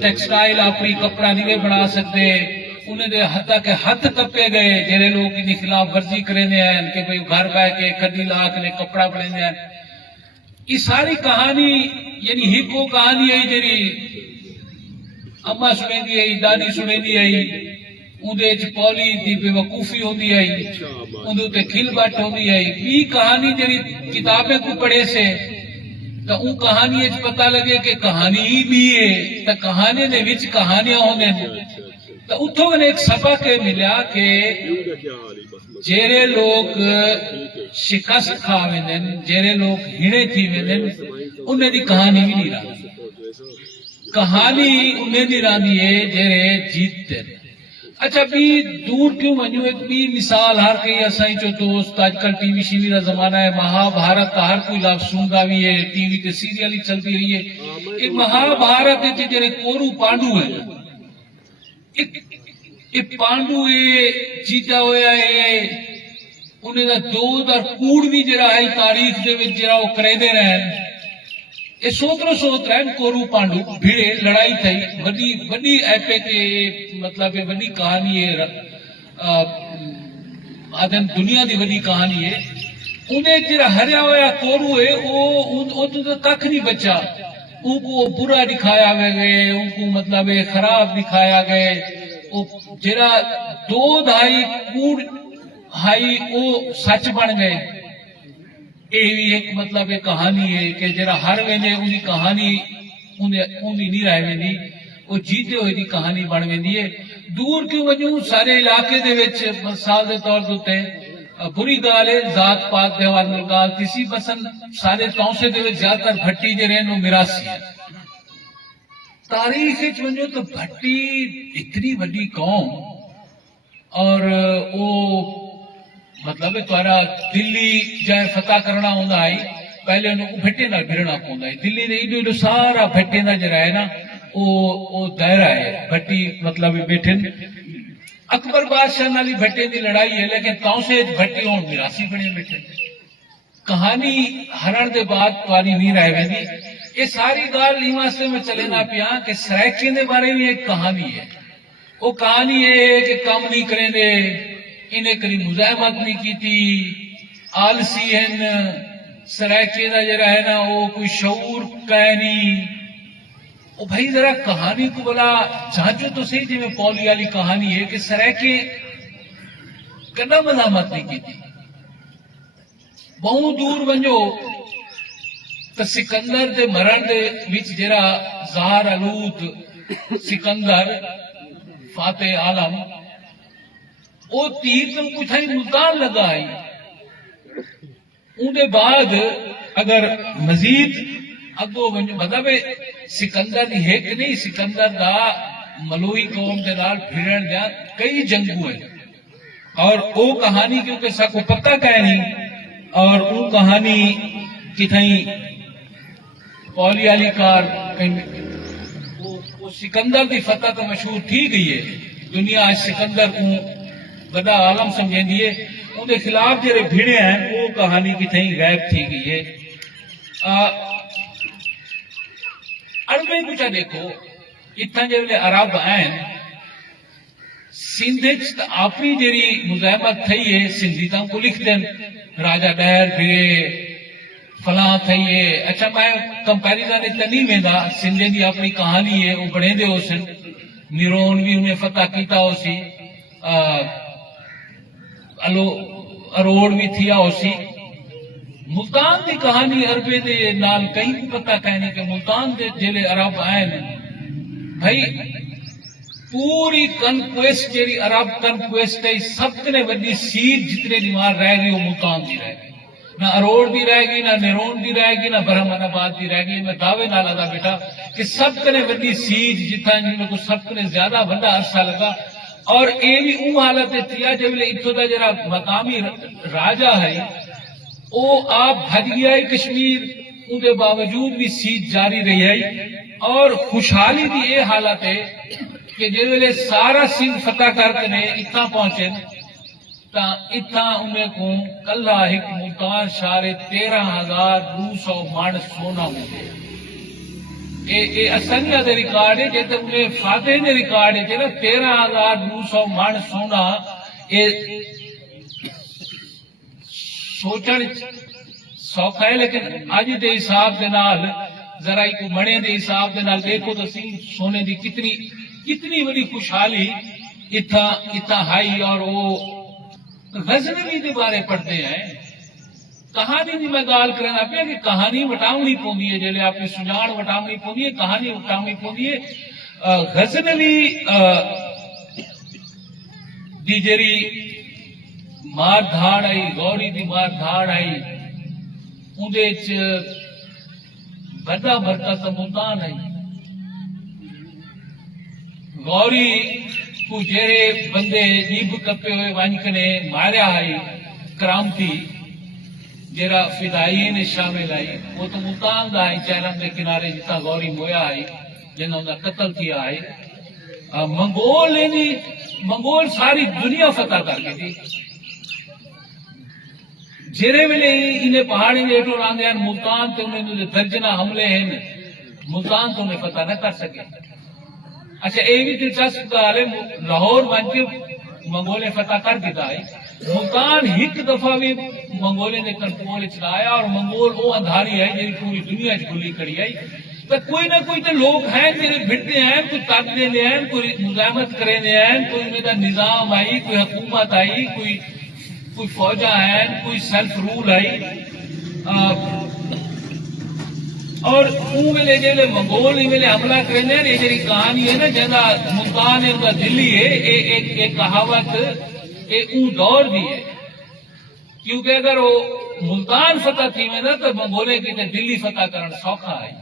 Textile اپنی کپڑا نہیں بنا سکتے، انہیں دے حتیٰ کہ ہاتھ کپے گئے جہے لوگ ان خلاف ورزی کریں ہیں کہ بھئی گھر بہ کے کدی لاکھ نے کپڑا بنے ہیں۔ یہ ساری کہانی یعنی ہکو کہانی ہے جی اما سنے دی ہے، دادی سنے دی ہے، اندے پولی دی بے وقوفی ہوندی ہے، اندے تے کھل بٹ ہوندی ہے۔ بھی کہانی جی کتابیں کو پڑھے سے تو ان کہانی پتہ لگے کہ کہانی ہی بھی ہے، تو کہانی دے وچ کہانیاں ہوندے ہیں۔ تو اتھوں نے ایک سبق ملیا کہ جیرے لوگ شکست کھا ویندن، جیرے لوگ ہنے تھی ویندن، انہیں دی کہانی بھی نہیں رہی۔ کہانی انہیں دی رہی ہے جیرے جیتتے۔ اچھا بھی دور کیوں ونجو، ایک بھی مثال ہر کئی اسائیں چو دوست آج کل ٹی وی شیوی کا زمانہ ہے، مہا بھارت ہر کوئی لفظ سنگا بھی ہے، ٹی وی تے سیریل ہی چلتی رہی ہے۔ ایک مہا بھارت جڑے کورو پانڈو ہے، ایک پانڈو ہے جیتا ہویا ہے، انہیں دا دود اور کوڑ بھی جڑا ہے تاریخ دے وچ جڑا وہ کرے دے رہے ہیں۔ یہ سوت رہے ہیں کورو پانڈو بھیڑے لڑائی تھی بڑی ایپے کے مطلب بڑی کہانی ہے، آدم دنیا دی بڑی کہانی ہے۔ انہیں جڑا ہریا ہوا کورو ہے وہ تو تک نہیں بچا، ان کو برا دکھایا گئے، ان کو مطلب خراب دکھایا گئے۔ جڑا دو دھائی کوڑ ہائی وہ سچ بن گئے۔ یہ بھی ایک مطلب ایک کہانی ہے کہ جڑا ہر ویندے انہی کہانی انہی نہیں رہ ویندی، وہ جیتے ہوئے دی کہانی بن ویندی ہے۔ دور کیوں وجوں سارے علاقے دے وچ مثال دے طور تے بری گال ہے ذات پات دے حوالے نال گال تسی مثلا سارے تونسے دے وچ زیادہ تر بھٹی جڑے ہیں میراثی ہے۔ تاریخ وچ ونجو تو بھٹی اتنی بڑی قوم، اور وہ مطلب تھوڑا دلی جائے فتح کرنا ہوندا ہے پہلے انہوں کو بھٹے نہ بھرنا پوندا ہے۔ دلی دے ایڈو سارا بھٹے نہ جڑا ہے نا وہ دائرہ ہے، بھٹی مطلب بیٹھن اکبر بادشاہ نالی بھٹے دی لڑائی ہے، لیکن تاؤں بھٹی ہون میراثی بنے بیٹھے۔ کہانی ہرن دے بعد تواری نہیں رہ ویندی۔ یہ ساری گال نہیں واسطے میں چلے نہ پیا کہ سرائکے دے بارے میں ایک کہانی ہے۔ وہ کہانی ہے کہ کام نہیں کریں دے، انہیں کری مزاحمت نہیں کی تھی، آلسی ہیں، سرائکے دا جرا ہے نا وہ کوئی شعور کہے نہیں۔ وہ بھائی ذرا کہانی کو بلا جانچو تو صحیح جی میں پولی والی کہانی ہے کہ سرائکے کنا مزاحمت نہیں کی تھی۔ بہت دور ونجو تو سکندر دے مرن دے وچ جرا زہر آلود سکندر فاتح عالم وہ تیر تم کچھ ہی ملتان لگا آئی۔ ان دے بعد اگر مزید اگو مطلب سکندر دی ایک نہیں، سکندر دا ملوئی قوم دے نال بھیڑن دیا کئی جنگو ہیں، اور وہ کہانی کیونکہ سب کو پتہ کہے نہیں، اور وہ کہانی کتھائیں پولی علی کار وہ سکندر دی فتح تو مشہور تھی گئی ہے، دنیا آج سکندر کو بڑا عالم سمجھیں دیئے، ان کے خلاف جڑے بھیڑے ہیں وہ کہانی کتھائیں غائب تھی گئی ہے۔ عربیں کچھ دیکھو اتنا جب عرب آئیں سندھ اپنی جیری مزاحمت تھی ہے سندھی تاں کو لکھ دیں راجہ ڈہر بھیڑے فلاں تھی ہے۔ اچھا میں کمپیریزن اتنا نہیں ویندہ، سندھے دی اپنی کہانی ہے وہ بڑھیں دے ہو سن، نیرون بھی انہیں فتح کیتا ہو سی، اروڑ بھی تھیا ہو سی۔ ملتان دی کہانی عربے دے نال کہیں بھی پتہ کہنے کہ ملتان دے جلے عرب آئے بھائی پوری کنکویسٹ جیری عرب کنکویسٹ ہے سب نے بڑی سیٹ جتنے دیوار رہ گئی وہ ملتان دی رہ گئی، نہ اروڑ بھی رہ گئی، نہ نیرون بھی رہ گئی، نہ برہمن آباد بھی رہ گئی۔ میں دعوے نال ادا بیٹا کہ سب نے بڑی سیٹ جتنا جن کو سب نے زیادہ بڑا عرصہ لگا، اور یہ بھی اون حالت تھیا جب اتوں کا جرا مقامی راجہ ہے وہ آپ بھج گیا ہے کشمیر، ان کے باوجود بھی سیٹ جاری رہی ہے، اور خوشحالی بھی یہ حالت ہے کہ جس ویلے سارا سندھ فتح کرتے نے اتنا پہنچے تا اتنا انہیں کو کلہ ایک ملتان شارے 13,200 من سونا ہو گیا۔ اسنگا دے ریکارڈ ہے جیسے انہیں فاتح دے ریکارڈ ہے جیسے 13,200 من سونا سوچن سوکھا ہے، لیکن آج دے حساب دے نال ذرا ایک منے دے حساب دے نال دیکھو تو سونے دی کتنی بڑی خوشحالی اتنا ہائی۔ اور وہ غزنوی دے بارے پڑھتے ہیں، کہانی دی میں گال کرنا پیا کہ کہانی وٹاونی پوندی ہے، جلے آپ کی سجان وٹاونی پوندی ہے، کہانی وٹاونی پوندی ہے۔ غزنوی دی جری مار دھاڑ آئی، گوری دی مار دھاڑ آئی، اندے چ بڑا مرکز ملتان آئی۔ گوری کو جیرے بندے جیب کپے ہوئے وانکنے ماریا آئی، کرامتی جیرا فدائین شامل آئی، وہ تو ملتان دا آئی، چہرم دے کنارے جتا گوری مویا آئی جنہوں نے قتل کیا آئی۔ منگول ساری دنیا فتح کر کے تھی، جیرے ویلے انہیں پہاڑی لیٹو راندے ہیں ملتان تے انہیں درجنہ حملے ہیں، ملتان تو انہیں فتح نہ کر سکے۔ اچھا اے بھی دلچسپ گال ہے، لاہور بن کے منگولے فتح کر دیتا ہے، ملتان ایک دفعہ بھی منگولے نے کنٹرول چلایا، اور منگول وہ اندھاری ہے جی پوری دنیا کھلی کڑی آئی۔ تو کوئی نہ کوئی تو لوگ ہیں جنہیں بھٹتے ہیں، کوئی طاقتیں لے ہیں، کوئی مزاحمت کرے ہیں، کوئی ان کا نظام آئی، کوئی حکومت آئی، کوئی فوجا ہے، کوئی سیلف رول آئی۔ اور اون ویلے جیلے منگول ویلے حملہ کرنے یہ جی کہانی ہے نا جہاں ملتان ہے دلی ہے، ایک کہاوت اون دور بھی ہے، کیونکہ اگر وہ ملتان فتح تھی میں نا تو منگولے کی دلی فتح کرنا سوکھا آئی،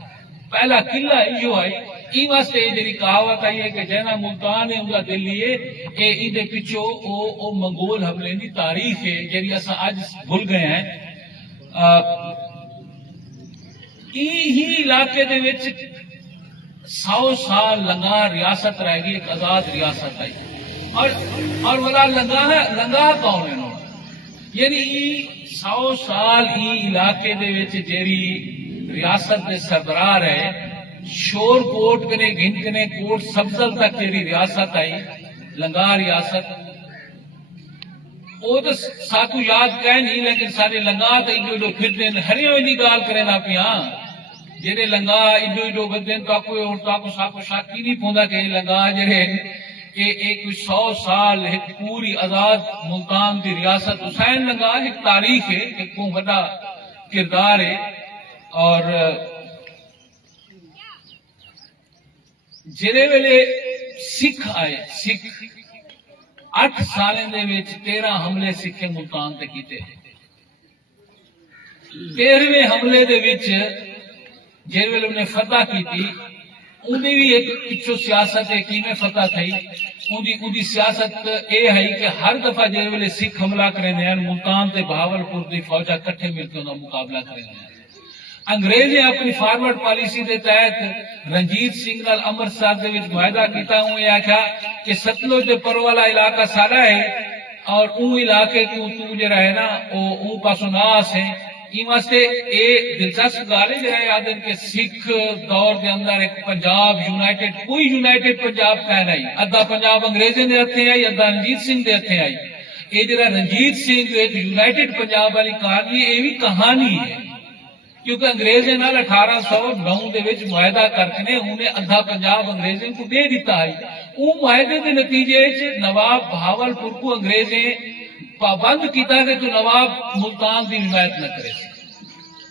پہلا قلعہ یہ آئی۔ ای واسطے یہ جی کہاوت آئی ہے کہ جہاں ملتان ہے ان دلی ہے، یہ پیچھو وہ منگول حملے کی تاریخ ہے جی اصا اج بھول گئے ہیں۔ ہی علاقے دے وچ 100 سال لنگا ریاست رہ گئی، ایک آزاد ریاست آئی، اور والا لنگا کون ہے؟ یعنی 100 سال ای علاقے دے وچ جیری ریاست دے سربراہ رہے، شور کوٹ کنے گھن کنے کوٹ سبزل تک جیری ریاست آئی، لنگا ریاست، وہ تو ساکو یاد کہہ نہیں، لیکن سارے لنگا تو ایڈو پھرتے ہیں، ہریوں ہی گال کریں نا پیاں جیرے لنگا ایڈو بدے تو ساکو شاکی نہیں پوندا کہ لنگا جیرے ایک 100 سال ایک پوری آزاد ملتان دی ریاست حسین لنگا ایک تاریخ ہے، ایک کو بڑا کردار ہے۔ اور جیرے ویلے سکھ آئے، سکھ 8 سالیں دے وچ 13 حملے سکھے ملتان تے کیتے، 13ویں حملے دے وچ جیرے ویلے انہیں فتح کی تھی، انہیں بھی ایک پچھو سیاست ہے کیویں فتح تھی، اندی سیاست اے ہے کہ ہر دفعہ جیرے ویلے سکھ حملہ کریں ہیں ملتان تے بہاولپور دی فوجا کٹھے مل کے انہاں مقابلہ کریں ہیں۔ انگریزیں اپنی فارورڈ پالیسی دے تحت رنجیت سنگھ نال امرتسر دے وچ معاہدہ کیتا، انہیں آکھا کہ ستلج دے پر والا علاقہ سارا ہے، اور اون علاقے کو تو جڑا ہے نا اون پاسوں ناس ہے۔ این واسطے اے دلچسپ گال ہے جہاں یاد ہے کہ سکھ دور کے اندر ایک پنجاب یونائٹڈ، کوئی یونائٹڈ پنجاب کہنا ہی، ادھا پنجاب انگریزیں دے ہتھیں آئی، ادھا رنجیت سنگھ دے ہتھیں آئی۔ یہ جڑا رنجیت سنگھ ایک یونائٹڈ پنجاب والی کہانی ہے، یہ بھی کہانی ہے، کیونکہ انگریزیں نال 1809 دے وچ معاہدہ کر کے انہیں ادھا پنجاب انگریزیں کو دے دیتا ہے۔ وہ معاہدے کے نتیجے نواب بہاولپور کو انگریزیں پابند کیتا کہ تو نواب ملتان دی حمایت نہ کرے۔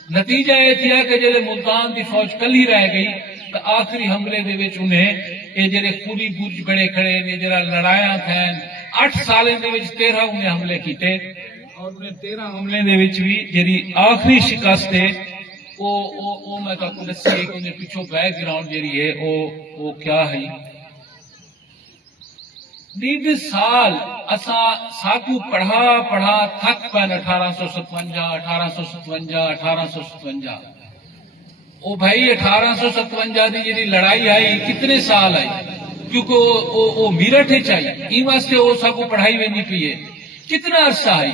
نتیجہ یہ تھیا کہ جلے ملتان دی فوج کلی رہ گئی تو آخری حملے دے وچ انہیں یہ جڑے خودی برج بڑے کھڑے نے جڑا لڑایاں تھیں 8 سالیں دے وچ 13 انہیں حملے کیتے، اور انہیں 13 حملے دے وچ بھی جڑی آخری شکست ہے وہ میں تو آپ کو دسی ہے کہ انہیں پیچھو بیک گراؤنڈ جڑی ہے وہ کیا ہے۔ 1.5 سال اسا ساکو پڑھا تھک پین 1857 او بھائی 1857 دی جی لڑائی آئی کتنے سال آئی، کیونکہ وہ میرٹھ چاہیے، این واسطے وہ ساکو پڑھائی میں نہیں پیے، کتنا عرصہ آئی،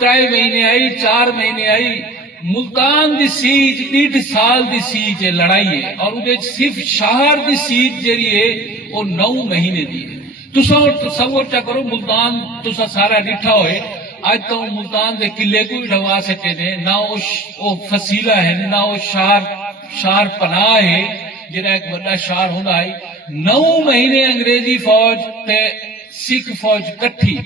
3 مہینے آئی، 4 مہینے آئی، ملتان دی سیج 1.5 سال دی سیج ہے، لڑائی ہے، اور وہ صرف شہر دی سیج جڑی ہے وہ 9 مہینے دی ہے۔ تساں تصور چا کرو ملتان تساں سارا ڈٹھا ہوئے، اج تو ملتان دے قلعے کو بھی ڈھوا سکے نے، نہ وہ فصیلہ ہے، نہ وہ شہر پناہ ہے جڑا ایک بڑا شہر ہوندا ہے۔ 9 مہینے انگریزی فوج تے سکھ فوج کٹھی۔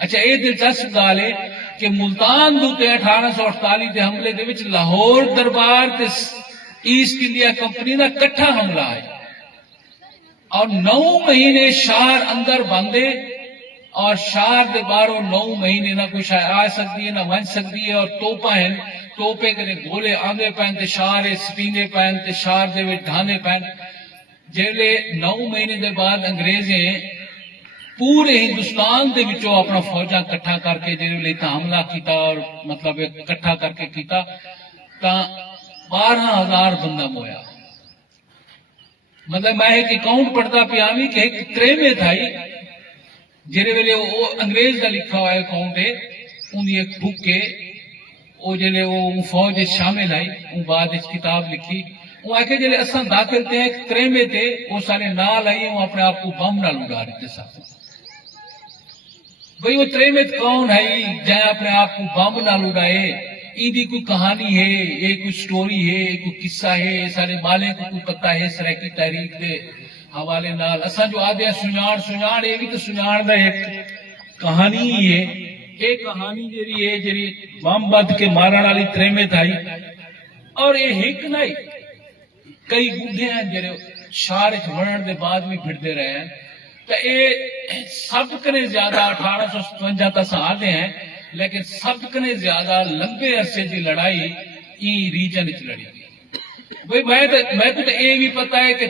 اچھا یہ دلچسپ گل ہے کہ ملتان دوتے 1848 دے حملے دے وچ لاہور دربار تے ایسٹ انڈیا کمپنی دا کٹھا حملہ ہے، اور 9 مہینے شہر اندر بندے، اور شہر دے باہروں 9 مہینے نہ کوئی شاید آ سکتی ہے نہ ون سکتی ہے، اور توپا ہیں، توپے کنے گولے آندے پین تے شہر سٹینے پین تے شہر دے وچ ڈھانے پین۔ جیلے 9 مہینے دے بعد انگریزیں پورے ہندوستان دے وچوں اپنا فوجاں کٹھا کر کے جیلے حملہ کیتا، اور مطلب کٹھا کر کے کیتا، تا 12,000 بندہ مویا۔ مطلب میں ایک اکاؤنٹ پڑھتا پیامی کہ ایک 93 تھائی جیرے ویلے وہ انگریز کا لکھا ہوا اکاؤنٹ ہے، ان دی ایک بک کے وہ جیلے وہ فوج شامل آئی، وہ بعد اس کتاب لکھی، وہ آکے جیلے اساں داخل تھے ایک 93 تھے، وہ سارے نال آئی، وہ اپنے آپ کو بم نہ لڑا دیتے ساتھ۔ بھئی وہ 93 کون ہے جہاں اپنے آپ کو بم نہ لڑائے؟ ایدی کوئی کہانی ہے، یہ کوئی سٹوری ہے، کوئی قصہ ہے، سارے مالے کو کوئی پتہ ہے سرائکی تحریک دے حوالے نال۔ اساں جو آدھے سنیان یہ بھی تو سنیان دا ایک کہانی ہی ہے۔ ایک کہانی جیری ہے جیری بم بد کے مارن والی 93 تھائی، اور یہ ہک نہیں، کئی بوڑھے ہیں جیرے شہر وڑن دے بعد بھی پھرتے رہے ہیں، تو یہ سب کنے زیادہ 1857 تک آتے ہیں، لیکن سب کنے زیادہ لمبے عرصے کی لڑائی ای ریجن وچ لڑی گئی۔ میں تو یہ بھی پتا ہے کہ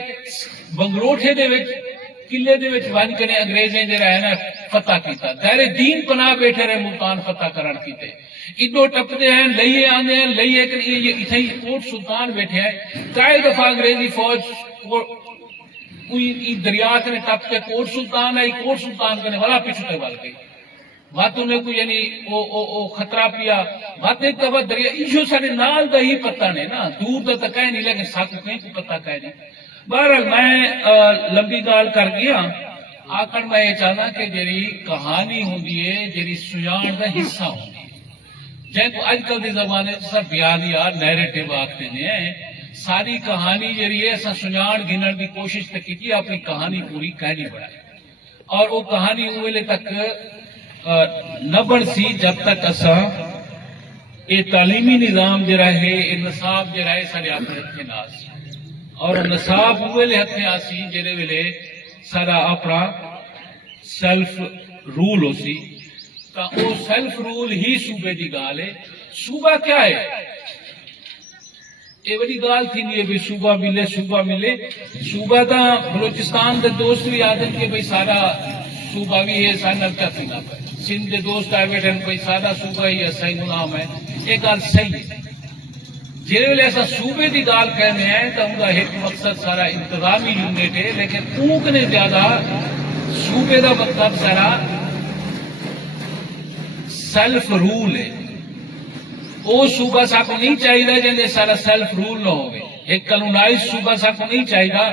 بنگروٹھے دے وچ قلعے دے وچ ون کنے انگریزیں جڑا ہے نا فتح کیتا، دہرے دین پناہ بیٹھے رہے ملتان فتح کرن کیتے، ادو ٹپتے ہیں لئیے آنے ہیں لئیے کہ اتنے کوٹ سلطان بیٹھے ہیں۔ کئی دفعہ انگریزی فوج دریا کنے ٹپ کے کوٹ سلطان آئی، کوٹ سلطان کنے والا پیچھتے بال گئی، باتوں نے کوئی یعنی او خطرہ پیا بات ایک دفعہ دریا ایشو سارے نال دا ہی پتہ نہیں نا، دور دا تک ہے نہیں، لیکن ساتھ کہیں کو پتہ کہہ نہیں۔ بہرحال میں لمبی گال کر گیا، آخر میں یہ چاہتا کہ جیری کہانی ہوندی ہے جیری سجان دا حصہ ہوندی ہے، جن کو آج کل دے زمانے سب بیانیار نیریٹیو آکھتے ہیں، ساری کہانی جیری ہے ایسا سجان گنر دی کوشش تک کی اپنی کہانی پوری کہنی بڑھائی، اور وہ کہانی اویلے تک نہ بڑھ سی جب تک اسا یہ تعلیمی نظام جرا ہے، یہ نصاب جرا ہے سارے اپنے ہتھے نہ سی، اور نصاب اویلے ہتھے آسی جڑے ویلے سارا اپنا سیلف رول ہو سی، تا وہ سیلف رول ہی صوبے دی گال ہے۔ صوبہ کیا ہے؟ یہ بڑی گال تھی نہیں ہے بھی صوبہ ملے، صوبہ دا بلوچستان دے دوست بھی آدن کہ بھئی سارا صوبہ بھی ہے، سارا نرکہ پینا پہ سندھ دے دوست آئے بیٹھے بھئی سارا صوبہ ہی ہے، صحیح غلام ہے، یہ گال صحیح ہے۔ جیرے ویلے ایسا صوبے دی گال کہنے ہیں تو ان کا ایک مقصد سارا انتظامی یونٹ ہے، لیکن اونک نے زیادہ صوبے دا مطلب سارا سیلف رول ہے۔ وہ صوبہ سا کو نہیں چاہیے جنہیں سارا سیلف رول نہ ہوگی، ایک کلونائز صوبہ سا کو نہیں چاہیے،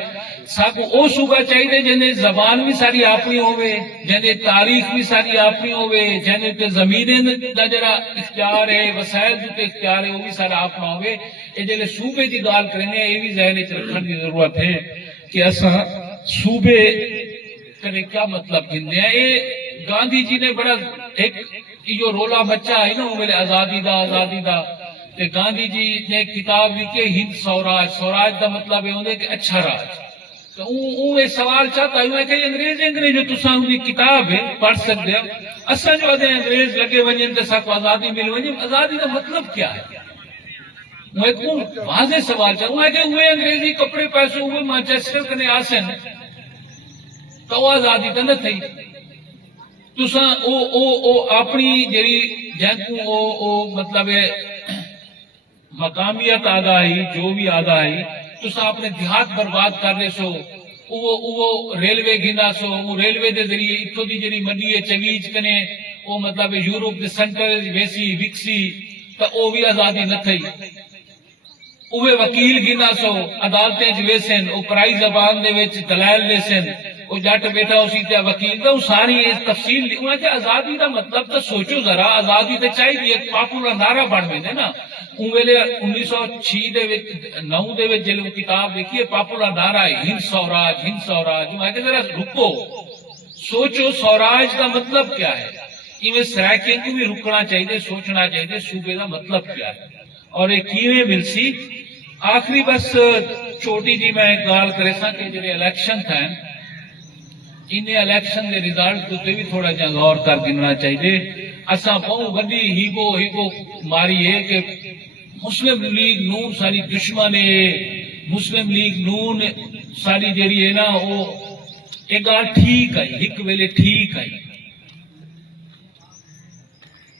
سا کو او صوبہ چاہیے جنہیں زبان بھی ساری اپنی ہوئے، جنہیں تاریخ بھی ساری اپنی ہوئے، جنہیں تے زمینیں دا جڑا اختیار ہے، وسائل تے اختیار ہے وہ بھی سارا اپنا ہوئے۔ یہ جلے صوبے دی گال کرنے یہ بھی ذہن وچ رکھنے کی ضرورت ہے کہ اساں صوبے کرے کیا مطلب گھندے ہیں۔ یہ گاندھی جی نے بڑا ایک جو رولا بچہ ہے نا وہ آزادی دا تے گاندھی جی نے ایک کتاب لکھی ہند سوراج دا مطلب ہے ہوندے کہ اچھا راج۔ تو ایک سوال چاہتا ہوں کہ انگریز جو تساں دی کتاب ہے پڑھ سکتے ہو، اساں جو ادھے انگریز لگے ونجن تے ساکو آزادی مل ونجن، آزادی دا مطلب کیا ہے؟ وہ ایک واضح سوال چاہتا ہوں کہ ہوئے انگریزی کپڑے پیسے ہوئے مانچسٹر کنے آسن تو آزادی تو نہ تھی۔ تساں او اپنی جڑی جنکو او مطلب مقامیت آگاہی جو بھی آگاہی تساں اپنے دیہات برباد کر رہے سو، وہ ریلوے گھنا سو، وہ ریلوے دے ذریعے اتھوں دی جڑی منڈی ہے چویج کنے وہ مطلب یورپ دے سینٹر ویسی وکسی تو وہ بھی آزادی نہ تھی. اوے وکیل گنا سو عدالتیں ویسن او پرائی زبان دے وچ دلائل لیسن او جٹ بیٹھا اسی تے وکیل دا ساری تفصیل انہاں تے آزادی دا مطلب تو سوچو ذرا. آزادی تے چاہیے ایک پاپولر نعرہ بن ویندے نا. اون ویلے 1906 دے وچ 9 دے وچ جلو کتاب لکھی ہے پاپولر نعرہ ہے ہند سوراج ہند سوراج. میں کہ ذرا رکو سوچو سوراج دا مطلب کیا ہے. ایویں سرائکیں کو بھی رکنا چاہیے سوچنا چاہیے صوبے دا مطلب کیا ہے اور یہ کیویں ملسی. آخری بس چھوٹی جی میں ایک گال کرے سا کہ جڑے الیکشن تھے انہیں الیکشن دے ریزلٹ تے بھی تھوڑا جہا غور کر گننا چاہیے. اساں بہت وڈی ہیگو ماری ہے کہ مسلم لیگ نون ساری دشمن ہے. مسلم لیگ نون ساری جڑی ہے نا وہ ایک گال ٹھیک آئی ایک ویلے ٹھیک آئی.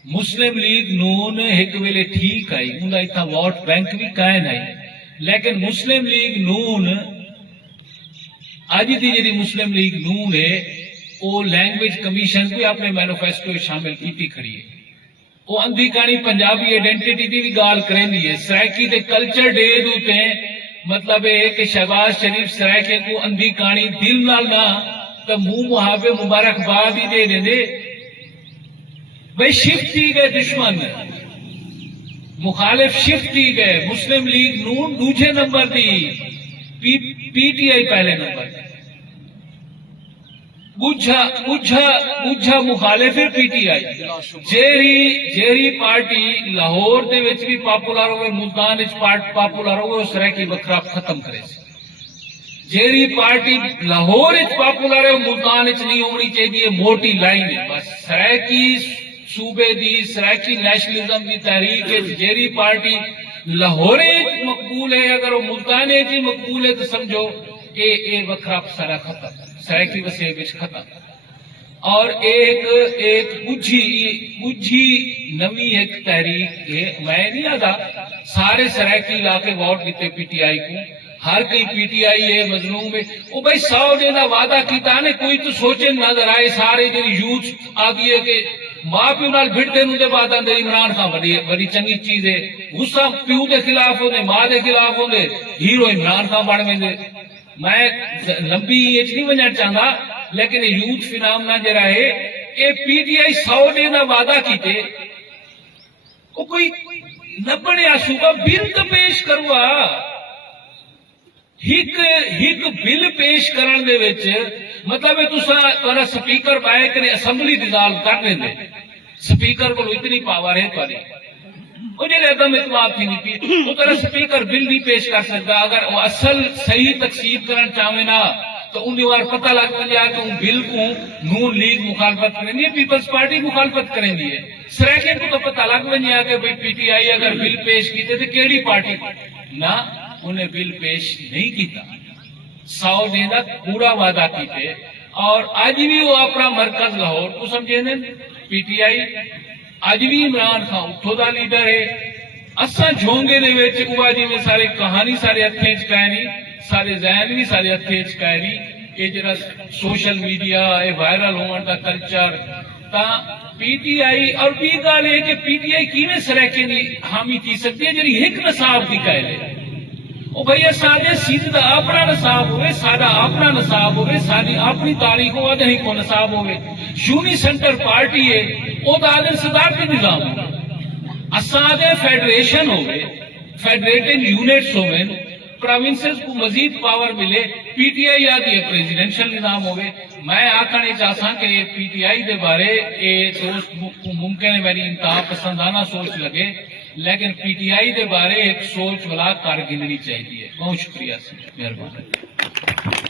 مسلم لیگ نون ایک ویلے ٹھیک آئی ان کا اتنا ووٹ بینک بھی قائم آئی. لیکن مسلم لیگ نون اج دی جی مسلم لیگ نون ہے وہ لینگویج کمیشن بھی اپنے مینیفیسٹو شامل کیتی کھڑی ہے. وہ اندھی کہانی پنجابی آئیڈینٹی دی بھی گال کرینی ہے. سرائکی دے کلچر ڈے دوتے مطلب ہے کہ شہباز شریف سرائکے کو اندھی کہانی دل نال نہ تو منہ محابے مبارکباد ہی دے دیں دے. بھئی شفٹ ہی گئے دشمن مخالف شفٹ ہی گئے. مسلم لیگ نون دوسرے نمبر دی پی ٹی آئی پہلے نمبر دی. بجھا مخالف پی ٹی آئی جیری پارٹی لاہور دے وچ بھی پاپولر ہوئے ملتان وچ پاپولر ہوئے اس طرح کی بکرا ختم کرے. جیری پارٹی لاہور وچ پاپولر ہے ملتان وچ نہیں ہونی چاہیے. موٹی لائن ہے بس. سرائکی صوبے دی سرائکی نیشنلزم دی تحریک جیری پارٹی لاہور مقبول ہے اگر وہ ملتان جی مقبول ہے تو سمجھو اے وکھرا سارا ختم سرائکی وسیع وچ ختم. اور ایک بجھی نمی ایک تحریک ہے. میں نہیں آتا سارے سرائکی علاقے ووٹ دیتے پی ٹی آئی کو. ہر کوئی پی ٹی آئی ہے مظلوم ہے. وہ بھائی 100 دن کا وعدہ کیتا نے کوئی تو سوچے نظر آئے. سارے جو یوتھ آ گئی ہے کہ ماں پیو نال بھڑتے نو دے بعد اندر عمران خان بڑی چنگی چیز ہے. غصہ پیو دے خلاف ہوندے ماں دے خلاف ہوندے ہیرو عمران خان بن ویندے. میں لمبی ایج نہیں ونجنا چاہتا لیکن یوتھ فنامنا جڑا ہے اے پی ٹی آئی 100 دن کا وعدہ کیتے وہ کوئی نہ بنیا صوبہ بل تو پیش کروا. ہک بل پیش کرن دے وچ مطلب ہے تسا سپیکر پائے کہ اسمبلی ڈیزالو کر لیں دے. سپیکر کو اتنی پاور ہے تاری وہ جلے عدم اعتماد تھی نہیں پی وہ طرح سپیکر بل نہیں پیش کر سکتا. اگر وہ اصل صحیح تقسیم کرن چاہوے نا تو انہیں بار پتہ لگ جائے کہ ان بل کو نون لیگ مخالفت کریں گی پیپلز پارٹی مخالفت کریں گی. سرائکے کو تو پتہ لگ جائے کہ بھئی پی ٹی آئی اگر بل پیش کیتے تو کیڑی پارٹی نہ انہیں بل پیش نہیں کیتا. 100 دن کا پورا وعدہ کیتے اور آج بھی وہ اپنا مرکز لاہور کو سمجھے دیں پی ٹی آئی. آج بھی عمران خان اتھو دا لیڈر ہے. اساں جھونگے دے وچ اوہ جی میں سارے کہانی سارے ہتھیں چ کہنی سارے ذہن بھی سارے ہتھیں چ کہنی. یہ جڑا سوشل میڈیا اے وائرل ہون دا کلچر تا پی ٹی آئی اور بھی گل ہے کہ پی ٹی آئی کیویں سرائکے دی حامی تھی سکتی ہے جڑی ایک نصاب دی قائل ہے. وہ بھئی سادے سیدھ دا اپنا نصاب ہوئے سادہ اپنا نصاب ہوئے ساری اپنی تاریخ ہو ادھیں کو نصاب ہوئے. یونی سینٹر پارٹی ہے وہ تو آدھے صدارتی نظام ہوئے. اسادے فیڈریشن ہوئے فیڈریٹنگ یونٹس ہوئے پروونسز کو مزید پاور ملے. پی ٹی آئی آدھی ہے پریزیڈنشل نظام ہوئے. میں آکھنے چاہتا کہ پی ٹی آئی دے بارے دوست ممکن ہے میری انتہا پسندانہ سوچ لگے لیکن پی ٹی آئی دے بارے ایک سوچ والا کار گننی چاہیے. بہت شکریہ مہربانی.